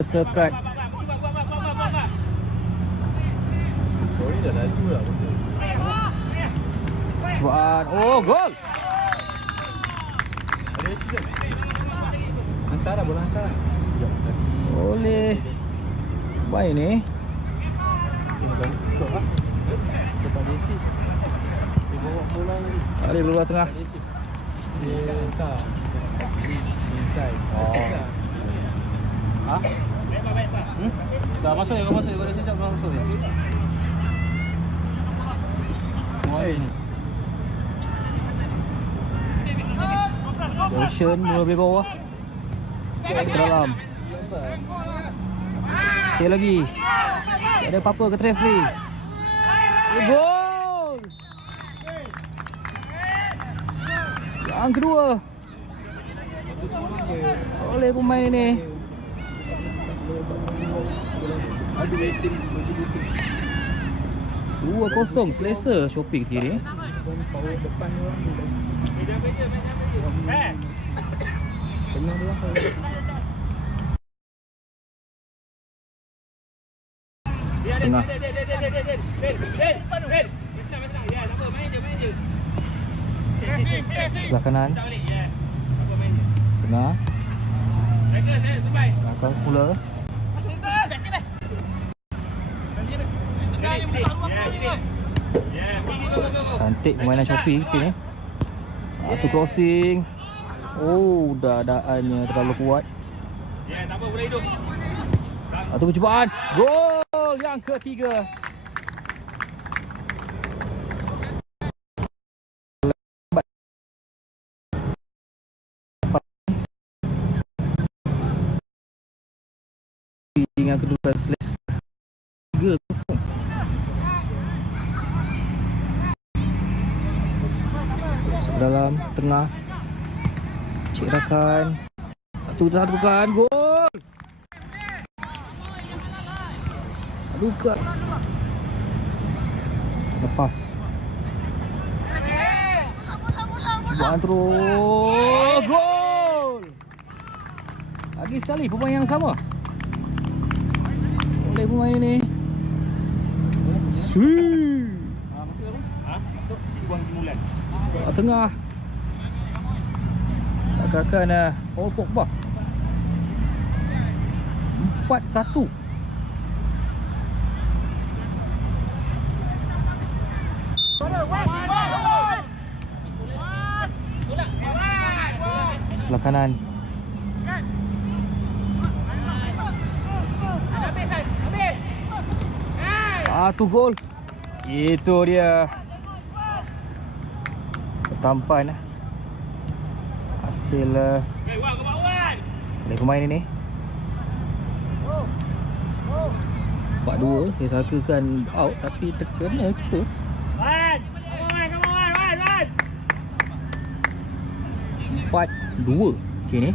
Sekat. Oh, ini dah laju lah. Cubaan. Oh, gol. Ada accident. Hantar lah, bola hantar. Boleh. Baik ni. Ikut lah. Depan desis. Dia bawa bola lagi. Ada bola tengah. Dia hantar. Inside. Oh. Ha? Dah masuk ya, kau masuk ya. Kau dah cecap, kau masuk ya. Oi. Motion bola dari bawah. Ke dalam. Sekali lagi. Tak ada apa-apa kata referee. Gol. Yang kedua. Oleh pemain ini. 2-0 selesa Shopping kiri. Tengah. Sebelah kanan. Tengah. Belakang semula. Cantik permainan Shopee ni. Satu crossing. Oh, dadaannya terlalu kuat. Satu percubaan. Gol yang ketiga. Yang kedua selesa 3-0. Dalam tengah. Cik rakan. Satu bukan. Gol. Bukan. Lepas. Cubaan terus. Gol. Lagi sekali pemain yang sama. Oleh pemain ini. Tengah. Seakan-akan Paul Pogba 4-1. Sebelah kanan. Satu gol. Itu dia. Tampan hasil oleh pemain ini. 4-2. Saya sangkakan out tapi terkena keeper. 4-2 okey ni.